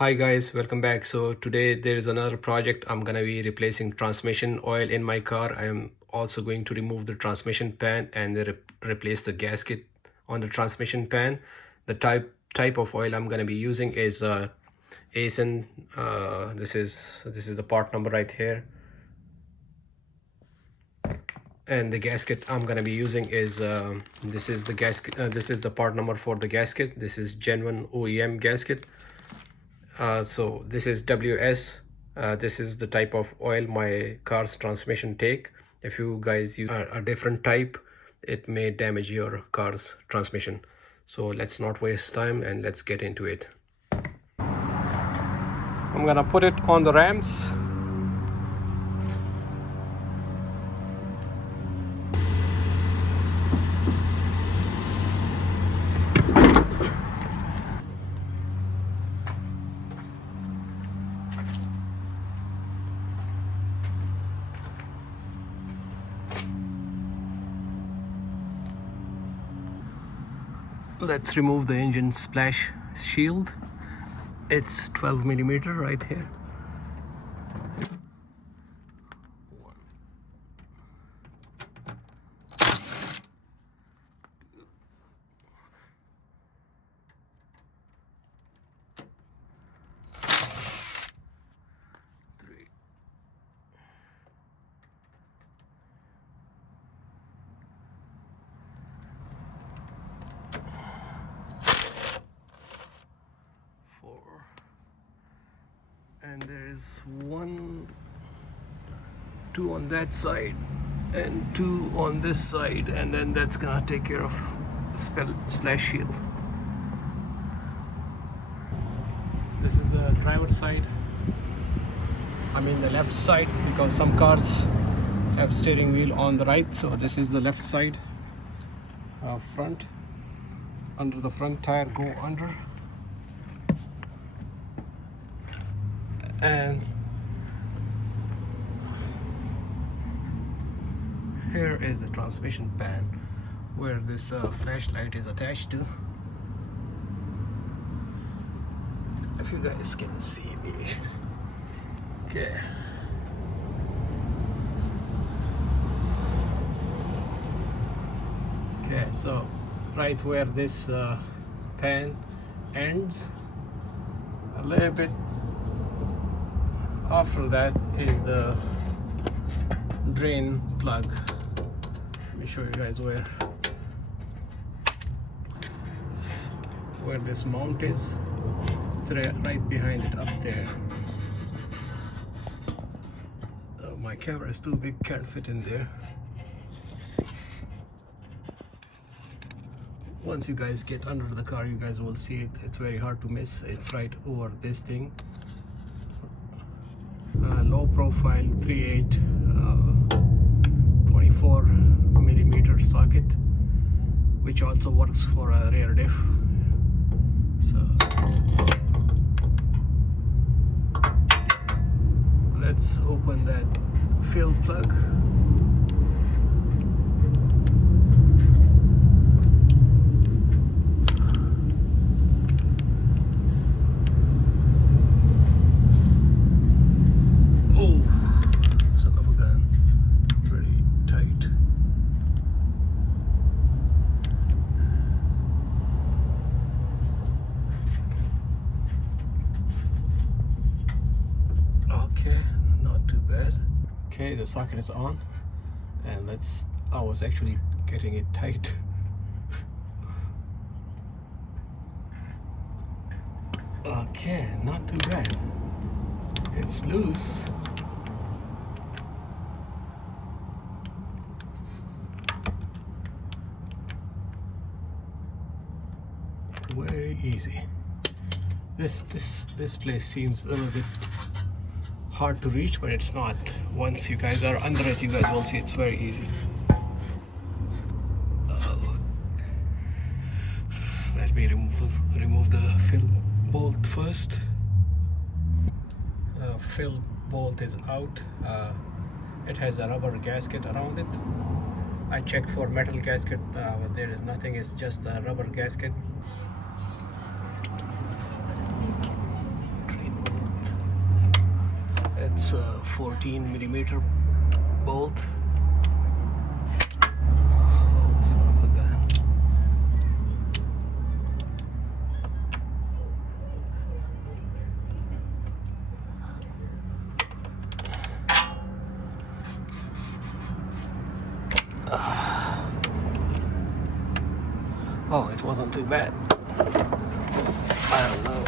Hi guys, welcome back. So today there is another project. I'm gonna be replacing transmission oil in my car. I am also going to remove the transmission pan and replace the gasket on the transmission pan. The type of oil I'm gonna be using is ASIN. This is the part number right here, and the gasket I'm gonna be using is this is the gasket. This is the part number for the gasket. This is genuine OEM gasket. So this is WS. This is the type of oil my car's transmission take. If you guys use a different type, it may damage your car's transmission. So let's not waste time and let's get into it. I'm gonna put it on the rams. Let's remove the engine splash shield. It's 12 millimeter right here. And there is two on that side and two on this side, and then that's gonna take care of splash shield. This is the driver's side, I mean the left side, because some cars have steering wheel on the right, so this is the left side. Front, under the front tire, go under, and here is the transmission pan where this flashlight is attached to. If you guys can see me. Okay. Okay, so right where this pan ends, a little bit after that is the drain plug. Let me show you guys where this mount is. It's right behind it, up there. My camera is too big, can't fit in there. Once you guys get under the car, you guys will see it. It's very hard to miss. It's right over this thing. Low profile 3/8 24 millimeter socket, which also works for a rear diff. So let's open that fill plug. Okay, the socket is on, and I was actually getting it tight. Okay, not too bad. It's loose. Very easy. This place seems a little bit hard to reach, but it's not. Once you guys are under it, you guys will see it's very easy. Let me remove the fill bolt first. Fill bolt is out. It has a rubber gasket around it. I checked for metal gasket, but there is nothing. It's just a rubber gasket. It's a 14mm bolt. Son of a gun. Oh, it wasn't too bad. I don't know.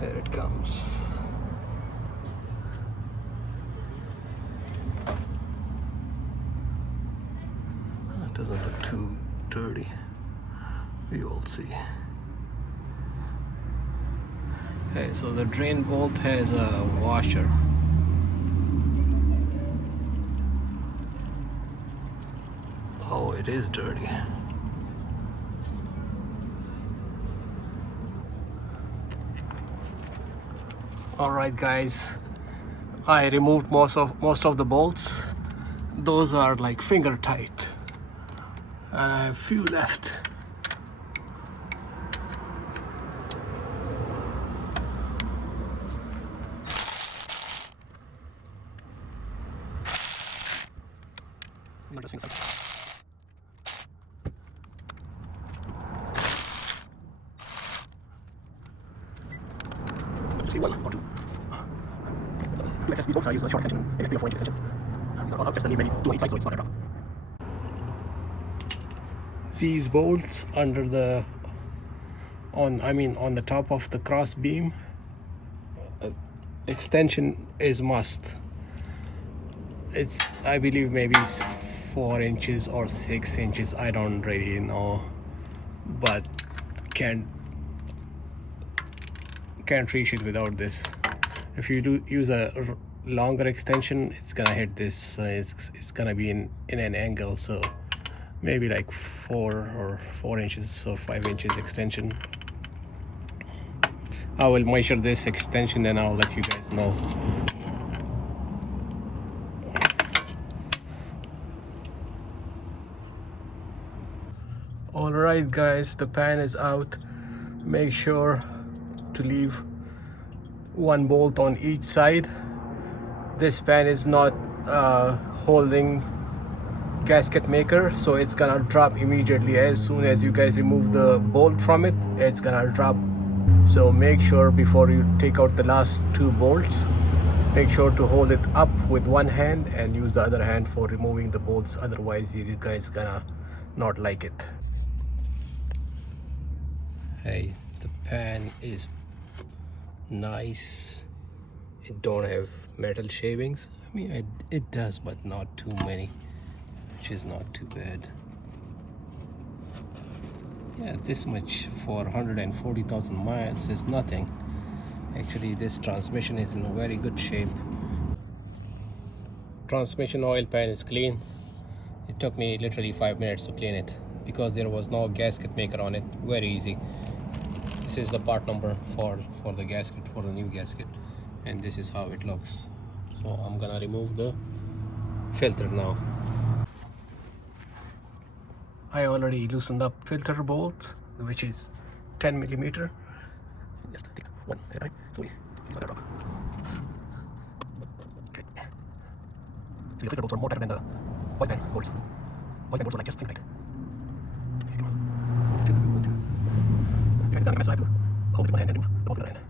Here it comes. It doesn't look too dirty. We will see. Okay, so the drain bolt has a washer. Oh, it is dirty. All right, guys, I removed most of the bolts. Those are like finger tight, and I have few left. See one or two. These bolts I use a short extension and a 3 or 4 inch extension. I'll just need maybe 2 on each side, so it's not a drop. These bolts under the on the top of the cross beam extension is must. It's, I believe, maybe 4 inches or 6 inches. I don't really know, but can't reach it without this. If you do use a longer extension, it's gonna hit this. It's gonna be in an angle, so maybe like 4 inches or 5 inches extension. I will measure this extension and I'll let you guys know. All right, guys, the pan is out. Make sure to leave one bolt on each side. This pan is not holding gasket maker, so it's gonna drop immediately. As soon as you guys remove the bolt from it, it's gonna drop. So make sure before you take out the last 2 bolts, make sure to hold it up with one hand and use the other hand for removing the bolts. Otherwise you guys gonna not like it. Hey, the pan is nice. It don't have metal shavings. I mean, it does, but not too many, which is not too bad. Yeah, this much for 140,000 miles is nothing. Actually, this transmission is in a very good shape. Transmission oil pan is clean. It took me literally 5 minutes to clean it because there was no gasket maker on it. Very easy. This is the part number for the gasket, for the new gasket, and this is how it looks. So I'm gonna remove the filter now. I already loosened up filter bolt, which is 10mm. Just take one at a time, so we use that rock. Okay. So the filter bolts are more tighter than the white band bolts. White band bolts are like just finger tight. Okay, come on. 2, 1, 2. Okay, it's not a mess, so I have to hold it with one hand and remove the bolt with the other hand.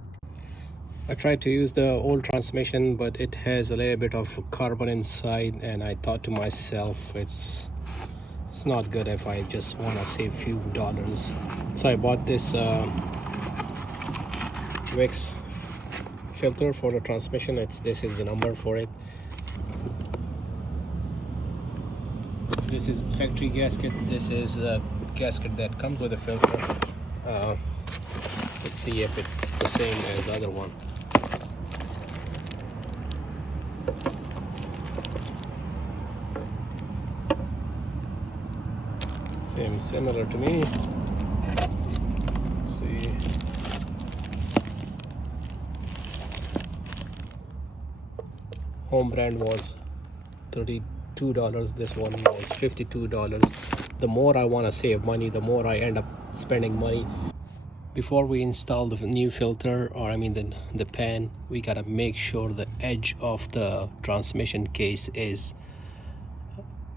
I tried to use the old transmission, but it has a little bit of carbon inside, and I thought to myself, it's not good if I just want to save few dollars. So I bought this Wix filter for the transmission. This is the number for it. This is factory gasket. This is a gasket that comes with a filter. Let's see if it's the same as the other one. Similar to me. Let's see. Home brand was $32. This one was $52. The more I want to save money, the more I end up spending money before we install the new filter, or I mean the pan, we gotta make sure the edge of the transmission case is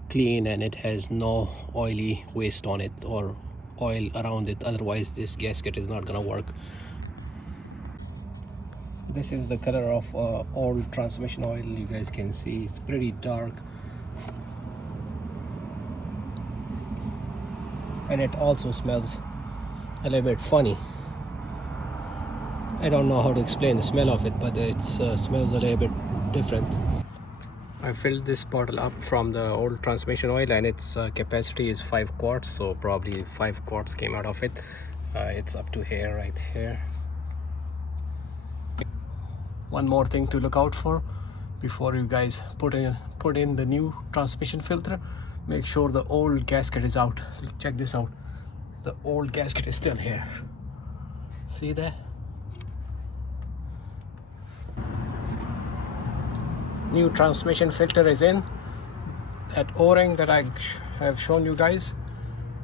clean and it has no oily waste on it or oil around it, otherwise this gasket is not gonna work. This is the color of old transmission oil. You guys can see it's pretty dark, and it also smells a little bit funny. I don't know how to explain the smell of it, but it smells a little bit different. I filled this bottle up from the old transmission oil, and its capacity is 5 quarts, so probably 5 quarts came out of it. It's up to here, right here. One more thing to look out for before you guys put in the new transmission filter: make sure the old gasket is out. Check this out, the old gasket is still here. See that? New transmission filter is in. That o-ring that I have shown you guys,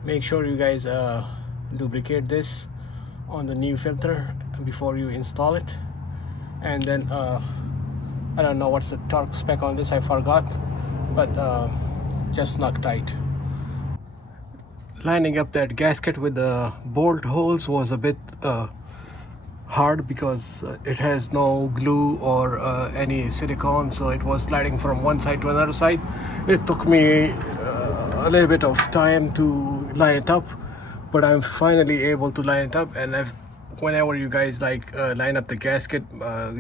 make sure you guys lubricate this on the new filter before you install it. And then I don't know what's the torque spec on this, I forgot, but just snug tight. Lining up that gasket with the bolt holes was a bit hard because it has no glue or any silicone, so it was sliding from one side to another side. It took me a little bit of time to line it up, but I'm finally able to line it up. And whenever you guys line up the gasket,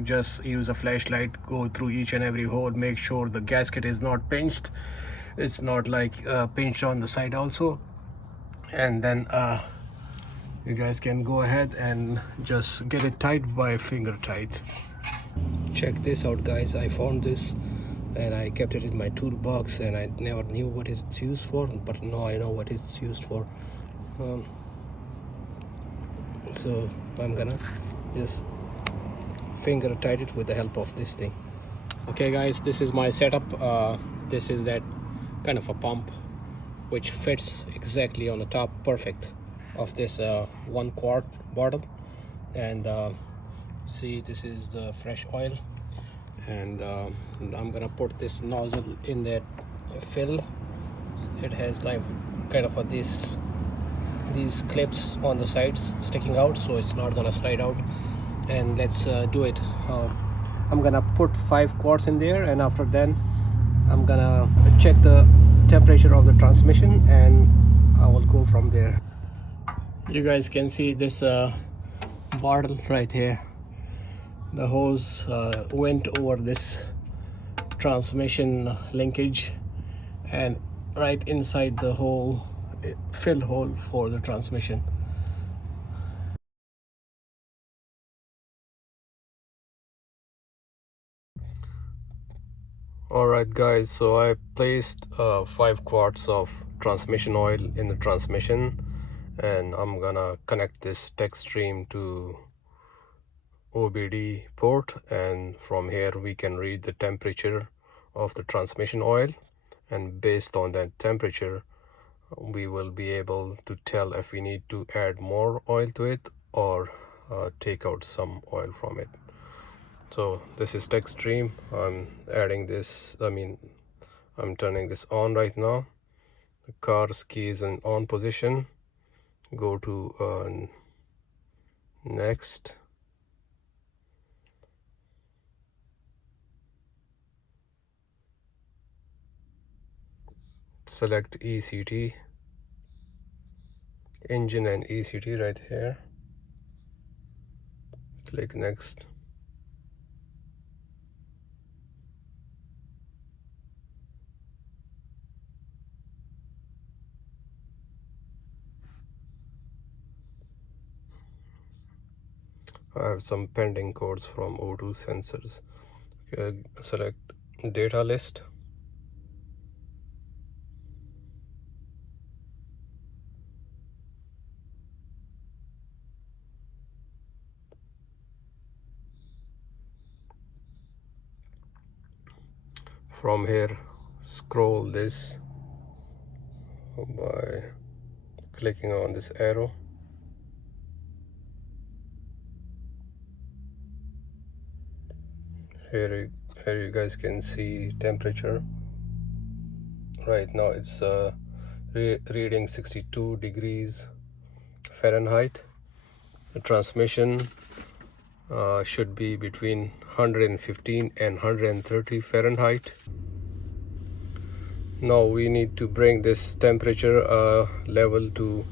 just use a flashlight, go through each and every hole, make sure the gasket is not pinched. It's not pinched on the side also, and then you guys can go ahead and just get it tight by finger tight. Check this out, guys. I found this and I kept it in my toolbox, and I never knew what it's used for, but now I know what it's used for. So I'm gonna just finger tight it with the help of this thing. Okay guys, this is my setup. This is that kind of a pump which fits exactly on the top, perfect, of this 1 quart bottle. And see, this is the fresh oil, and I'm gonna put this nozzle in that fill. It has kind of these clips on the sides sticking out, so it's not gonna slide out. And let's do it. I'm gonna put 5 quarts in there, and after then I'm gonna check the temperature of the transmission, and I will go from there. You guys can see this bottle right here. The hose went over this transmission linkage and right inside the hole, fill hole for the transmission. Alright guys, so I placed 5 quarts of transmission oil in the transmission, and I'm gonna connect this tech stream to OBD port, and from here we can read the temperature of the transmission oil, and based on that temperature we will be able to tell if we need to add more oil to it or take out some oil from it. So this is tech stream. I'm adding this, I'm turning this on right now. The car's key is in on position. Go to next. Select ECT, engine and ECT right here. Click next. I have some pending codes from O2 sensors. Okay, select data list. From here, scroll this by clicking on this arrow. Here you guys can see temperature. Right now it's reading 62 degrees Fahrenheit. The transmission should be between 115 and 130 Fahrenheit. Now we need to bring this temperature level to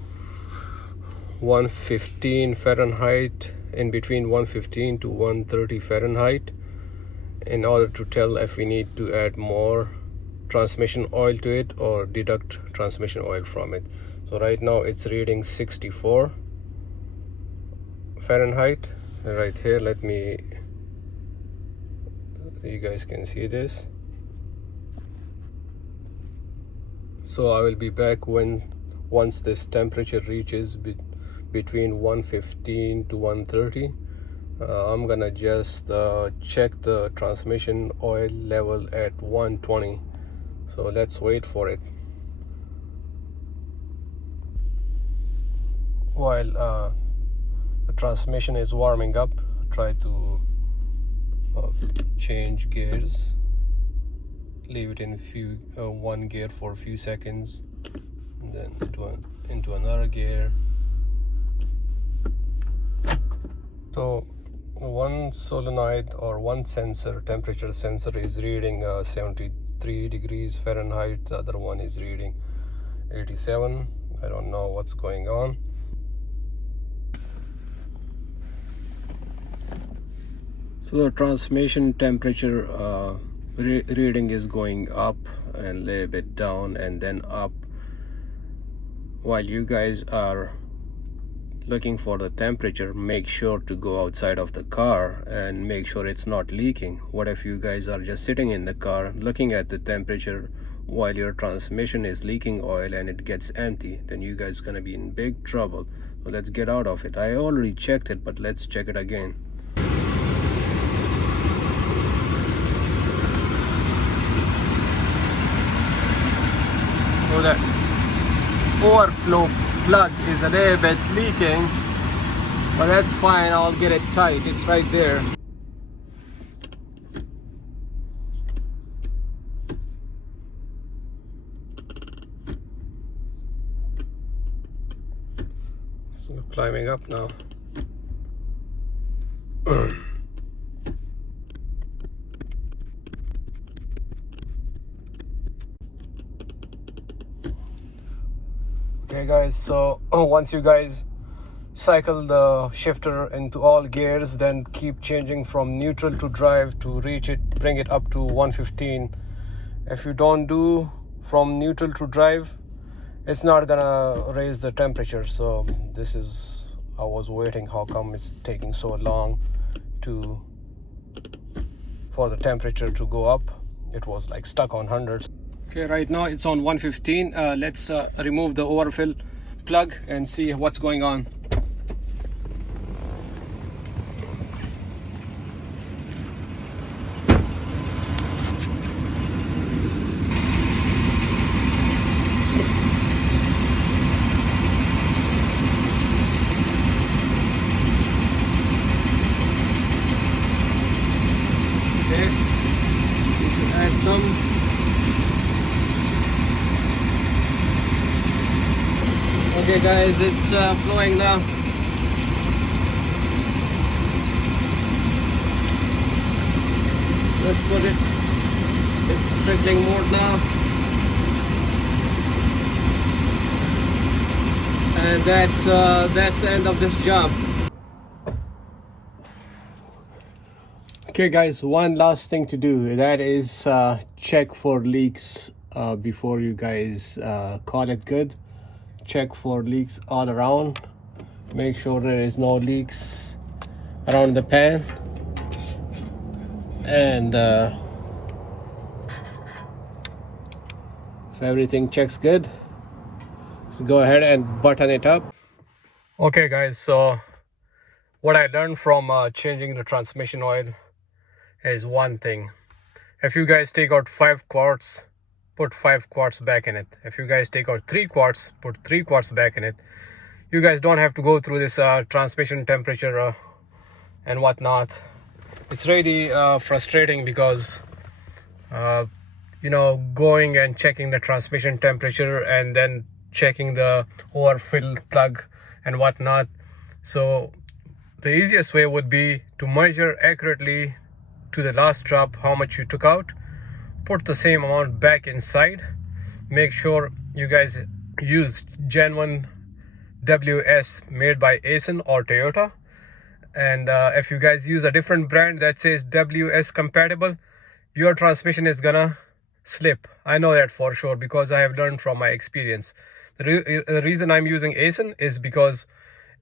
115 Fahrenheit, in between 115 to 130 Fahrenheit, in order to tell if we need to add more transmission oil to it or deduct transmission oil from it. So right now it's reading 64 Fahrenheit. Right here, you guys can see this. So I will be back once this temperature reaches between 115 to 130. I'm gonna just check the transmission oil level at 120. So let's wait for it. While the transmission is warming up, try to change gears. Leave it in one gear for a few seconds, and then into another gear. So one solenoid or one sensor, temperature sensor, is reading 73 degrees Fahrenheit. The other one is reading 87. I don't know what's going on. So the transmission temperature reading is going up and a little bit down and then up. While you guys are looking for the temperature, make sure to go outside of the car and make sure it's not leaking. What if you guys are just sitting in the car looking at the temperature while your transmission is leaking oil and it gets empty? Then you guys gonna be in big trouble. So let's get out of it. I already checked it, but let's check it again. So that overflow plug is a little bit leaking, but that's fine. I'll get it tight. It's right there. So climbing up now. Okay guys, so once you guys cycle the shifter into all gears, then keep changing from neutral to drive to bring it up to 115. If you don't do from neutral to drive, it's not gonna raise the temperature. So I was waiting, how come it's taking so long for the temperature to go up? It was like stuck on 100. Okay, right now it's on 115. Let's remove the overfill plug and see what's going on. Okay, need to add some. Okay guys, it's flowing now. Let's put it. It's trickling more now. And that's the end of this job. Okay guys, one last thing to do, that is check for leaks before you guys call it good. Check for leaks all around. Make sure there is no leaks around the pan, and if everything checks good, let's go ahead and button it up. Okay guys, so what I learned from changing the transmission oil is one thing. If you guys take out 5 quarts, put 5 quarts back in it. If you guys take out 3 quarts, put 3 quarts back in it. You guys don't have to go through this transmission temperature and whatnot. It's really frustrating because you know, going and checking the transmission temperature and then checking the overfill plug and whatnot. So the easiest way would be to measure accurately to the last drop how much you took out, put the same amount back inside. Make sure you guys use genuine WS made by A7 or Toyota. And if you guys use a different brand that says WS compatible, your transmission is gonna slip. I know that for sure because I have learned from my experience. The reason I'm using A7 is because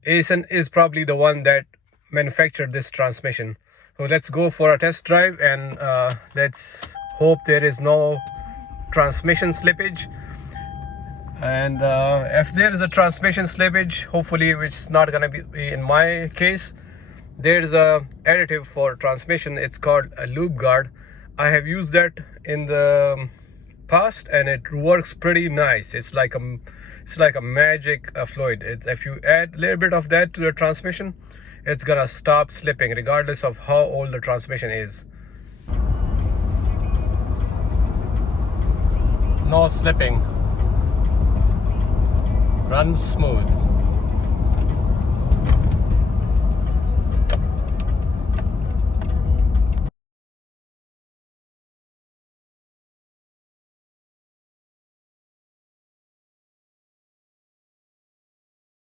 A7 is probably the one that manufactured this transmission. So let's go for a test drive and let's hope there is no transmission slippage. And if there is a transmission slippage, hopefully which is not gonna be in my case, there is a additive for transmission. It's called a loop guard. I have used that in the past and it works pretty nice. It's like a magic fluid. If you add a little bit of that to the transmission, it's gonna stop slipping regardless of how old the transmission is. No slipping. Runs smooth.